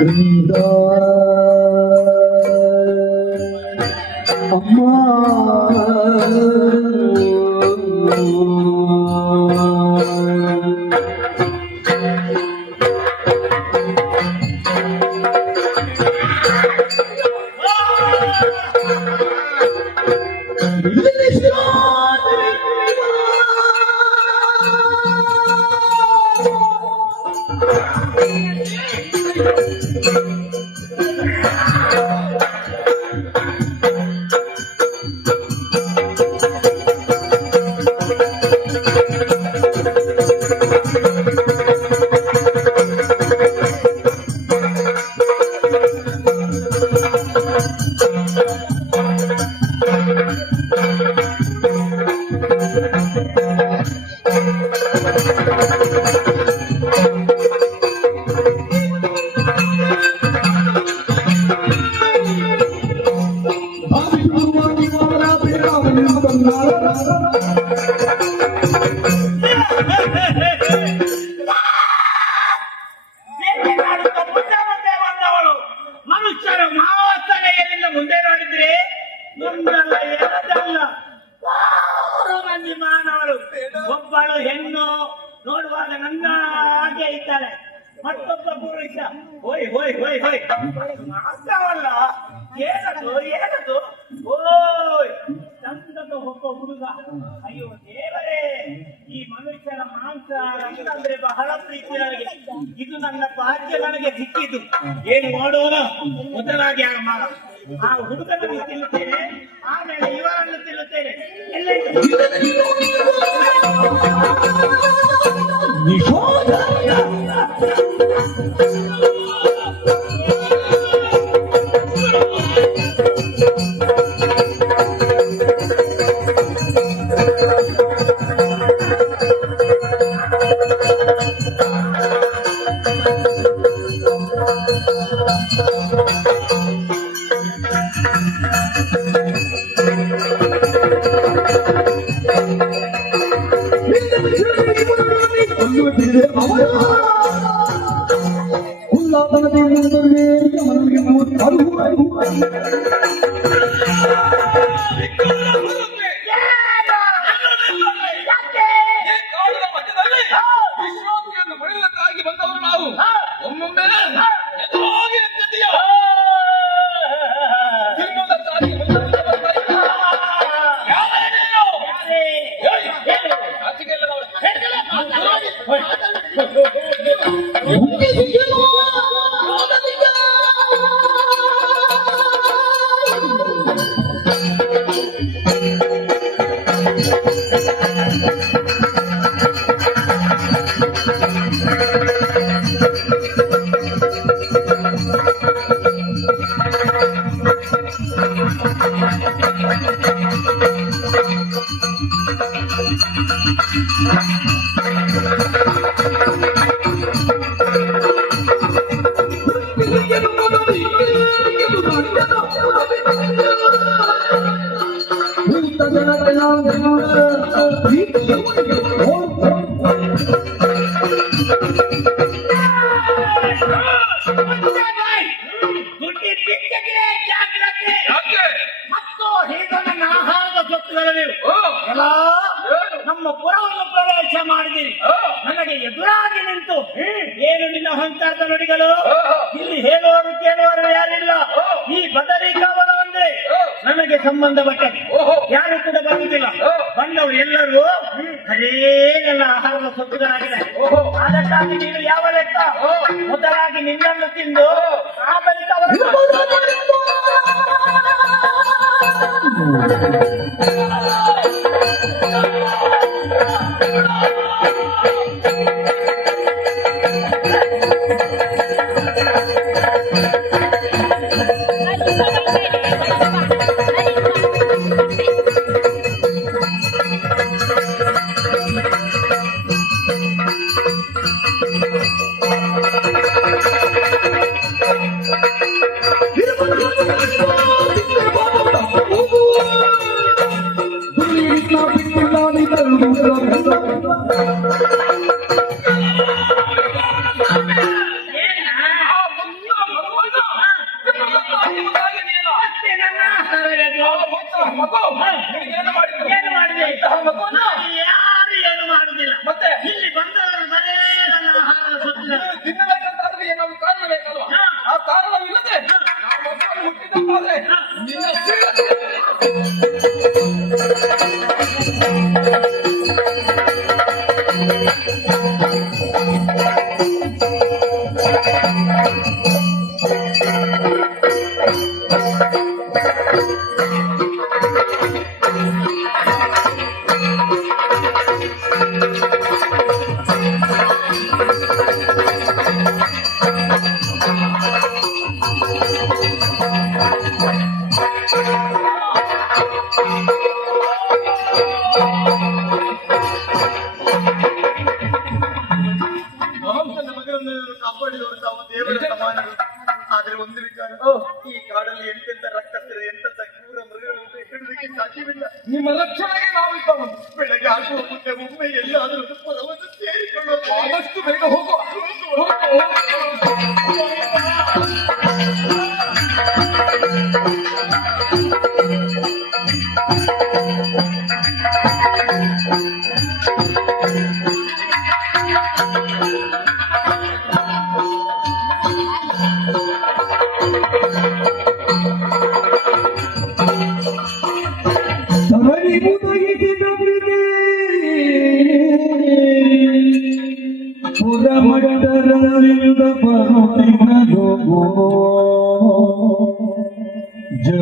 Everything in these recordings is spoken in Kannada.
嗯。ಮಾತ್ರವಲ್ಲ, ಏನದು ಏನದು? ಓಯ್, ಚಂದದ ಒಬ್ಬ ಹುಡುಗ. ಅಯ್ಯೋ ದೇವರೇ, ಈ ಮನುಷ್ಯರ ಮಾಂಸ ಅಂತಂದ್ರೆ ಬಹಳ ಪ್ರೀತಿ ನನಗೆ ಇದು ನನ್ನ ಭಾಗ್ಯ ನನಗೆ ಸಿಕ್ಕಿದ್ದು. ಏನು ಮಾಡೋಣ? ಮೊದಲಾಗಿ ಆ ಮಾಡ. ಆ ಹುಡುಗನನ್ನು ತಿನ್ನುತ್ತೇನೆ, ಆಮೇಲೆ ಇವರನ್ನು ತಿನ್ನುತ್ತೇನೆ. ಎಲ್ಲ দিলে Wait. Thank you. ಓ! ನನಗೆ ಎದುರಾಗಿ ನಿಂತು ಏನು ನಿನ್ನ ಅಹಂಕಾರದ ನುಡಿಗಳು! ಇಲ್ಲಿ ಹೇಳುವವರು ಕೇಳುವವರು ಯಾರಿಲ್ಲ! ಈ ಬದರಿ ಕಾವಲ ಒಂದೇ ನನಗೆ ಸಂಬಂಧಪಟ್ಟದ್ದು ಓಹೋ! ಯಾರು ಕೂಡ ಬರುವುದಿಲ್ಲ ಬಂದವರು ಎಲ್ಲರೂ ಅದೇ ನನ್ನ ಆಹಾರದ ಸೊತ್ತುಗಳಾಗಿದೆ ಅದಕ್ಕಾಗಿ ನೀನು ಯಾವ ಲೆಕ್ಕ! ಮೊದಲಾಗಿ ನಿನ್ನನ್ನು ತಿಂದು Thank you. ದೇವರ ಆದ್ರೆ ಒಂದು ವಿಚಾರ ಈ ಕಾಡಲ್ಲಿ ಎಂತೆಂತ ರಕ್ತ ಎಂತೆಂತ ಕ್ರೂರ ಮೃಗಗಳು ಅಂತ ಹೇಳುವುದಕ್ಕೆ ಸಾಧ್ಯವಿಲ್ಲ. ನಿಮ್ಮ ರಕ್ಷಣೆಗೆ ನಾವು ಬೆಳಗ್ಗೆ ಆಗುವ ಮುಂದೆ ಒಮ್ಮೆ ಎಲ್ಲಾದರೂ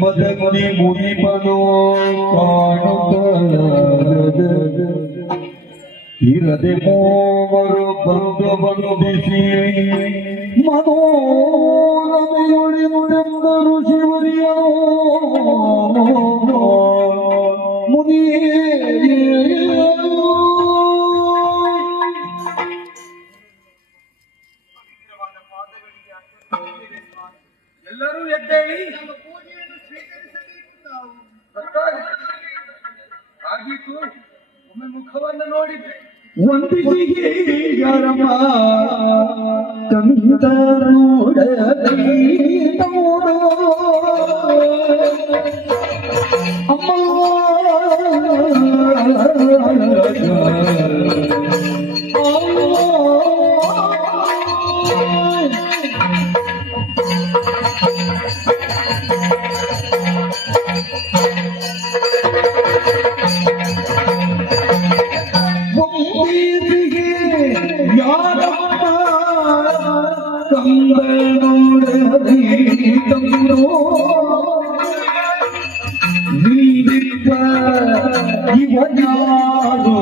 મદગુની મુનિ બનો હિરદે મોર બંધ બંધિસી મનો નમયોળી મુદંબર શિવરિયો ನಿದ್ದೀಪ ಇವನ್ಯಾರು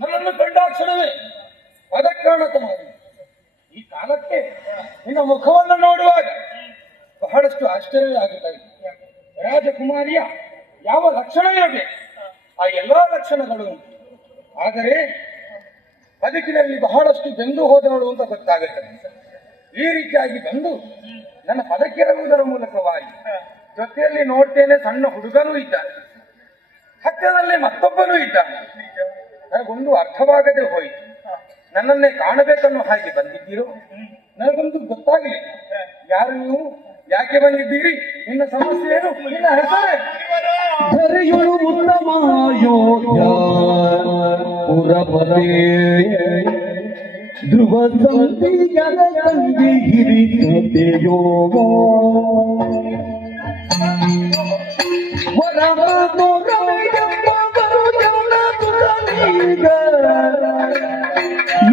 ನನ್ನನ್ನು ಕಂಡಾಕ್ಷಣವೇ ಮಾಡಿ ಈ ಕಾಲಕ್ಕೆ ನಿನ್ನ ಮುಖವನ್ನು ನೋಡುವಾಗ ಬಹಳಷ್ಟು ಆಶ್ಚರ್ಯ ಆಗುತ್ತಾ ಇದೆ. ರಾಜಕುಮಾರಿಯ ಯಾವ ಲಕ್ಷಣ ಇರಬೇಕು? ಆ ಎಲ್ಲಾ ಲಕ್ಷಣಗಳು ಆದರೆ ಬದುಕಿನಲ್ಲಿ ಬಹಳಷ್ಟು ಬೆಂದು ಹೋದವಳು ಅಂತ ಗೊತ್ತಾಗುತ್ತೆ. ಈ ರೀತಿಯಾಗಿ ಬಂದು ನನ್ನ ಪದಕ್ಕಿರುವುದರ ಮೂಲಕವಾಗಿ ಜೊತೆಯಲ್ಲಿ ನೋಡ್ತೇನೆ ಸಣ್ಣ ಹುಡುಗನೂ ಇದ್ದಾನೆ. ಹತ್ತಿರದಲ್ಲಿ ಮತ್ತೊಬ್ಬನೂ ಇದ್ದ ನನಗೊಂದು ಅರ್ಥವಾಗದೆ ಹೋಯಿತು. ನನ್ನನ್ನೇ ಕಾಣಬೇಕನ್ನೋ ಹಾಗೆ ಬಂದಿದ್ದೀರೋ? ನನಗೊಂದು ಗೊತ್ತಾಗಲಿಲ್ಲ. ಯಾರು ಯಾಕೆ ಬಂದಿದ್ದೀರಿ? ನಿನ್ನ ಸಮಸ್ಯೆ ಏನು? ನಿನ್ನ ಹೆಸರೇ ಧರೆಯುಳು ಉತ್ತಮ ಯೋಧ ಪುರಪದೇ ಧ್ರುವ ತಂಗಿ ಹಿರಿಸತೆ ಯೋಗ ವರಮ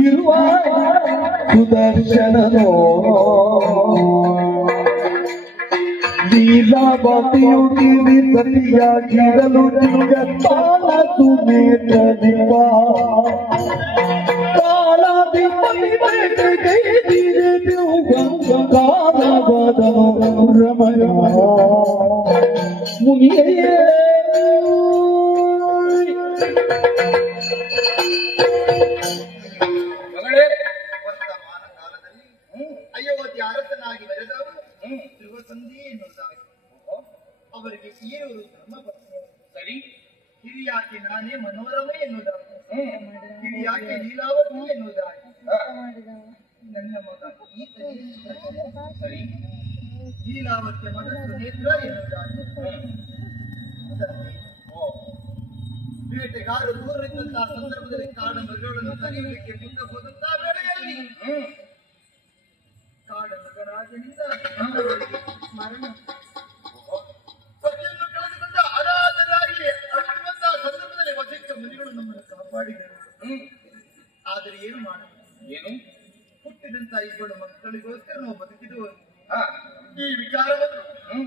ಇರುವ ಸುದರ್ಶನನೋ? ಲೀಲಾವತಿಯು ಕಿವಿ ಸತಿಯಾಗಿರಲು ನಿಂಗ ತಾಳ ಸುಮೇತ ನಿಂಬ ಕಾಲಾಧಿಪತಿ ಕೈ ಕಾಲವದನು ರಮಯ ಮುನಿಯೇ ನಾನೇ ಮನೋರಮೆ ಎನ್ನುವುದಾಗಿ. ಯಾಕೆ ಲೀಲಾವತಿ ಎನ್ನುವುದಾಗಿ. ನನ್ನ ಮಗ. ಸರಿ. ಲೀಲಾವತಿಯ ಮಗ ಸುನೇತ್ರ ಎನ್ನುವುದಾಗಿ. ಬೇಟೆಗಾರರು ದೂರವಿದ್ದಂತಹ ಸಂದರ್ಭದಲ್ಲಿ ಕಾಡ ಮೃಗಗಳನ್ನು ಕರೆಯಲಿಕ್ಕೆ ಮುಂದೆ ಹೋದಂತಹ ವೇಳೆಯಲ್ಲಿ ಕಾಡ ಮೃಗರಾಜನಿಂದ ಮರಣ ಹ್ಮ್ ಆದರೆ ಏನು ಮಾಡ ಏನು? ಹುಟ್ಟಿದಂತ ಇಬ್ಬರು ಮಕ್ಕಳಿಗೋಸ್ಕರ ನಾವು ಬದುಕಿದವರು ಹಾ. ಈ ವಿಚಾರವನ್ನು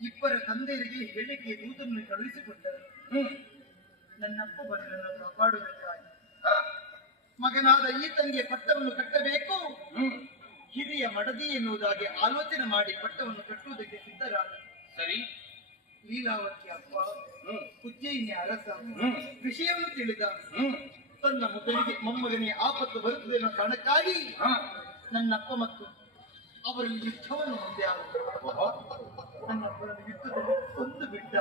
ಇಬ್ಬರ ತಂದೆಯರಿಗೆ ಹೇಳಿಕೆ ದೂತನ್ನು ಕಳುಹಿಸಿಕೊಟ್ಟರು. ಹ್ಮ್. ನನ್ನಪ್ಪ ಬಂದನ್ನು ಕಾಪಾಡುವುದಕ್ಕಾಗಿ. ಮಗನಾದ ಮಗನಾದ ತಂಗಿಯ ಪಟ್ಟವನ್ನು ಕಟ್ಟಬೇಕು. ಹ್ಮ್. ಹಿರಿಯ ಮಡದಿ ಎನ್ನುವುದಾಗಿ ಆಲೋಚನೆ ಮಾಡಿ ಪಟ್ಟವನ್ನು ಕಟ್ಟುವುದಕ್ಕೆ ಸಿದ್ಧರಾದರು. ಸರಿ. ಲೀಲಾವತಿ ಅಪ್ಪ ಉಜ್ಜಯಿನಿ ಅರಸ ವಿಷಯವನ್ನು ತಿಳಿದ. ತನ್ನ ಮಗನಿಗೆ ಮೊಮ್ಮಗನಿಗೆ ಆಪತ್ತು ಬರುತ್ತದೆ ಅನ್ನೋ ಕಾರಣಕ್ಕಾಗಿ ನನ್ನಪ್ಪ ಮತ್ತು ಅವರ ಯುದ್ಧವನ್ನು ಮುಂದೆ ಆದರು ಓಹೋ. ನನ್ನಪ್ಪನನ್ನು ಯುದ್ಧದಲ್ಲಿ ಒಂದು ಬಿಟ್ಟ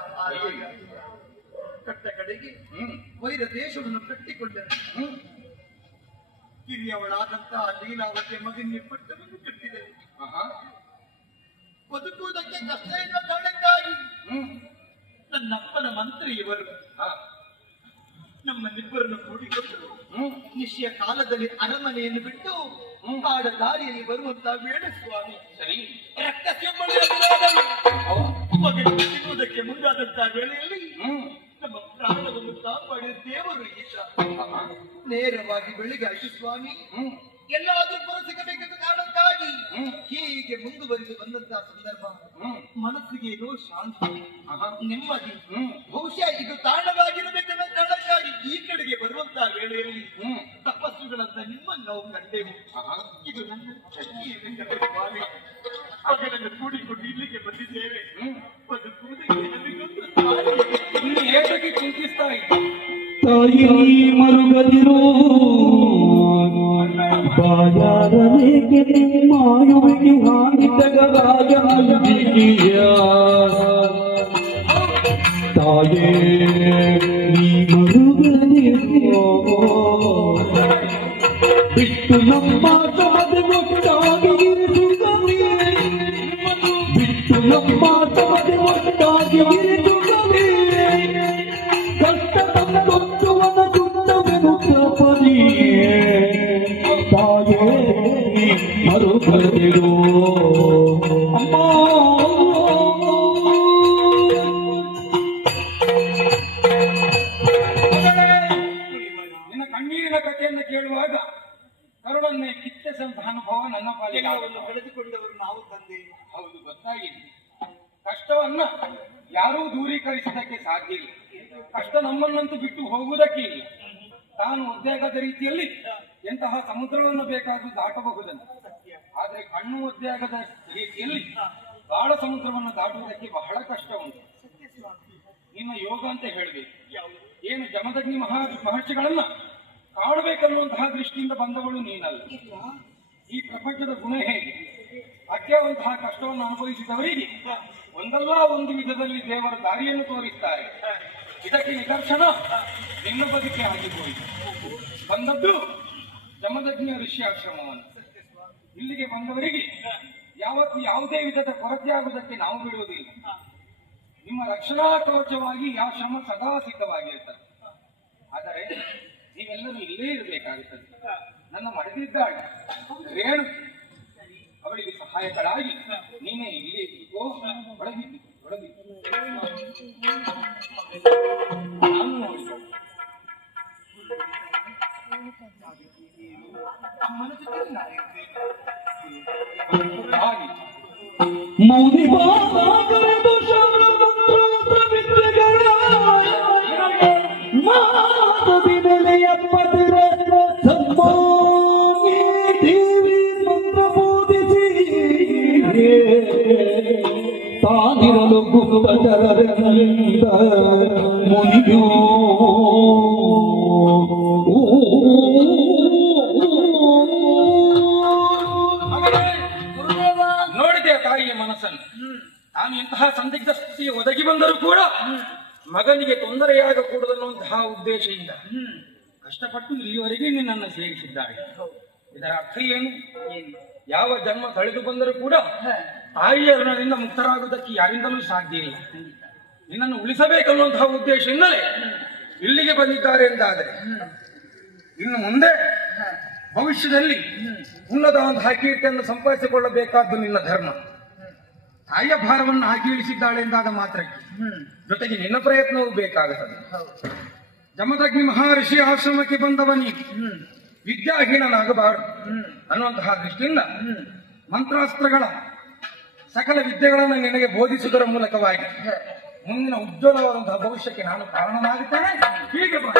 ಕಟ್ಟ ಕಡೆಗೆ ವೈರ ದೇಶವನ್ನು ಕಟ್ಟಿಕೊಂಡರು ಹ್ಮ್. ಕಿರಿಯವಳಾದಂತಹ ಲೀಲಾವತಿಯ ಮಗನಿಗೆ ಪಟ್ಟವನ್ನು ಕಟ್ಟಿದರು ಆಹಾ. ಬದುಕುವುದಕ್ಕೆ ಕಷ್ಟ ಎನ್ನುವ ಕಾರಣಕ್ಕಾಗಿ ನನ್ನಪ್ಪನ ಮಂತ್ರಿ ಇವರು. ನಮ್ಮನ್ನಿಬ್ಬರನ್ನು ಕೂಡಿಕೊಂಡು ನಿಶ್ಚಯ ಕಾಲದಲ್ಲಿ ಅರಮನೆಯನ್ನು ಬಿಟ್ಟು ಮುಂಬಾಡ ದಾರಿಯಲ್ಲಿ ಬರುವಂತ ವೇಳೆ ಸ್ವಾಮಿ ಸರಿ. ರಕ್ತ ಸಿಗುವುದಕ್ಕೆ ಮುಂದಾದಂತಹ ವೇಳೆಯಲ್ಲಿ ಹ್ಮ್. ನಮ್ಮ ಪ್ರಾಣವನ್ನು ಕಾಪಾಡಿದ ದೇವರು ಈತ. ಆಹಾ ನೇರವಾಗಿ ಬೆಳಿಗಾಯಿತು ಸ್ವಾಮಿ. ಎಲ್ಲಾದ್ರೂ ಪುರ ಸಿಗಬೇಕೆಂದು ಕಾರಣಕ್ಕಾಗಿ ಹೀಗೆ ಮುಂದುವರಿದು ಬಂದಂತಹ ಸಂದರ್ಭ. ಮನಸ್ಸಿಗೆ ಏನೋ ಶಾಂತಿ ನೆಮ್ಮದಿ ಬಹುಶಃ ಇದು ತಾಣವಾಗಿರಬೇಕೆಂಬ ಕಾರಣಕ್ಕಾಗಿ ಈ ಕಡೆಗೆ ಬರುವಂತಹ ವೇಳೆಯಲ್ಲಿ ಹ್ಮ್. ತಪಸ್ಸುಗಳಂತ ನಿಮ್ಮನ್ನು ನಾವು ಕಂಡೆವು. ಇದು ನನ್ನ ಮಗನನ್ನು ಕೂಡಿಕೊಂಡು ಇಲ್ಲಿಗೆ ಬಂದಿದ್ದೇವೆ. ಇನ್ನು ಏತಕ್ಕೆ ಚಿಂತಿಸ್ತಾ ಇದ್ದ. ತಾಯಿ ಮರುಗದಿರೋ ಬಾಯಾರನೇಕೆ ನಿಮ್ಮಾಯುವಿಗೆ ಹಾನಿ ತಗರಾಜನಿಗೆಯ ತಾಯೇ ನೀ ಮರುಗದಿರೋ ಬಿಟ್ಟು ನಮ್ಮ ಸಮದೆ ಒಟ್ಟಾಗಿ ಇರುತ್ತವೆ. ಬಿಟ್ಟು ನಮ್ಮ ಸಮದೆ ಒಟ್ಟಾಗಿ ಇರುತ್ತವೆ. ಹೋಗುವುದಕ್ಕೆ ಇಲ್ಲ ತಾನು ಒದ್ದೆಯಾಗದ ರೀತಿಯಲ್ಲಿ ಎಂತಹ ಸಮುದ್ರವನ್ನು ಬೇಕಾದ್ರೂ ದಾಟಬಹುದಲ್ಲ. ಆದ್ರೆ ಕಣ್ಣು ಒದ್ದೆಯಾಗದ ರೀತಿಯಲ್ಲಿ ಬಹಳ ಸಮುದ್ರವನ್ನು ದಾಟುವುದಕ್ಕೆ ಬಹಳ ಕಷ್ಟ ಉಂಟು. ನಿಮ್ಮ ಯೋಗ ಅಂತ ಹೇಳಬೇಕು. ಏನು ಜಮದಗ್ನಿ ಮಹಾ ಮಹರ್ಷಿಗಳನ್ನ ಕಾಣಬೇಕನ್ನುವಂತಹ ದೃಷ್ಟಿಯಿಂದ ಬಂದವಳು ನೀನಲ್ಲ. ಈ ಪ್ರಪಂಚದ ಗುಣ ಹೇಗೆ? ಅತ್ಯವಂತಹ ಕಷ್ಟವನ್ನು ಅನುಭವಿಸಿದವರಿಗೆ ಒಂದಲ್ಲ ಒಂದು ವಿಧದಲ್ಲಿ ದೇವರ ದಾರಿಯನ್ನು ತೋರಿಸ್ತಾರೆ. ಇದಕ್ಕೆ ನಿದರ್ಶನ ನಿನ್ನ ಬದುಕೆ ಆಗಿರ್ಬೋದು. ಬಂದದ್ದು ಜಮದಗ್ನಿಯ ಋಷಿ ಆಶ್ರಮವನ್ನು ಇಲ್ಲಿಗೆ ಬಂದವರಿಗೆ ಯಾವತ್ತು ಯಾವುದೇ ವಿಧದ ಕೊರತೆ ಆಗುವುದಕ್ಕೆ ನಾವು ಬಿಡುವುದಿಲ್ಲ. ನಿಮ್ಮ ರಕ್ಷಣಾ ಕವಚವಾಗಿ ಈ ಆಶ್ರಮ ಸದಾ ಸಿದ್ಧವಾಗಿರುತ್ತದೆ. ಆದರೆ ನೀವೆಲ್ಲರೂ ಇಲ್ಲೇ ಇರಬೇಕಾಗುತ್ತದೆ. ನನ್ನ ಮಡದಿದ್ದಾಳೆ. ರೇಣು, ಅವಳಿಗೆ ಸಹಾಯಕರಾಗಿ ನೀನೇ ಇಲ್ಲೇ ಇದ್ದೀಗೋ ಒಳಗಿದ್ದು. মৌনি বাবা ಇಂತಹ ಸಂದಿಗ್ಧ ಸ್ಥಿತಿ ಒದಗಿ ಬಂದರೂ ಕೂಡ ಮಗನಿಗೆ ತೊಂದರೆಯಾಗಕೂಡದನ್ನುವಂತಹ ಉದ್ದೇಶದಿಂದ ಕಷ್ಟಪಟ್ಟು ಇಲ್ಲಿವರೆಗೆ ನಿನ್ನನ್ನು ಸೇರಿಸಿದ್ದಾಳೆ ಇದರ ಅರ್ಥ ಏನು? ಯಾವ ಜನ್ಮ ತಳೆದು ಬಂದರೂ ಕೂಡ ತಾಯಿಯ ಋಣದಿಂದ ಮುಕ್ತರಾಗುವುದಕ್ಕೆ ಯಾರಿಂದಲೂ ಸಾಧ್ಯ ಇಲ್ಲ. ನಿನ್ನನ್ನು ಉಳಿಸಬೇಕನ್ನುವಂತಹ ಉದ್ದೇಶದಿಂದಲೇ ಇಲ್ಲಿಗೆ ಬಂದಿದ್ದಾರೆ ಎಂದಾದರೆ ಇನ್ನು ಮುಂದೆ ಭವಿಷ್ಯದಲ್ಲಿ ಉನ್ನತವಾದಂತಹ ಕೀರ್ತಿಯನ್ನು ಸಂಪಾದಿಸಿಕೊಳ್ಳಬೇಕಾದ್ದು ನಿನ್ನ ಧರ್ಮ. ತಾಯಿಯ ಭಾರವನ್ನು ಹಾಕಿ ಇಳಿಸಿದ್ದಾಳೆ ಎಂದಾಗ ಮಾತ್ರಕ್ಕೆ ಜೊತೆಗೆ ನಿನ್ನ ಪ್ರಯತ್ನವೂ ಬೇಕಾಗುತ್ತದೆ ಜಮದಗ್ನಿ ಮಹರ್ಷಿ ಆಶ್ರಮಕ್ಕೆ ಬಂದವನಿ. ವಿದ್ಯಾಹೀನನಾಗಬಾರದು. ಅನ್ನುವಂತಹ ದೃಷ್ಟಿಯಿಂದ ಮಂತ್ರಾಸ್ತ್ರಗಳ ಸಕಲ ವಿದ್ಯೆಗಳನ್ನು ನಿನಗೆ ಬೋಧಿಸುವುದರ ಮೂಲಕವಾಗಿ ಮುಂದಿನ ಉಜ್ವಲವಾದಂತಹ ಭವಿಷ್ಯಕ್ಕೆ ನಾನು ಕಾರಣನಾಗುತ್ತೇನೆ. ಹೀಗೆ ಬಾ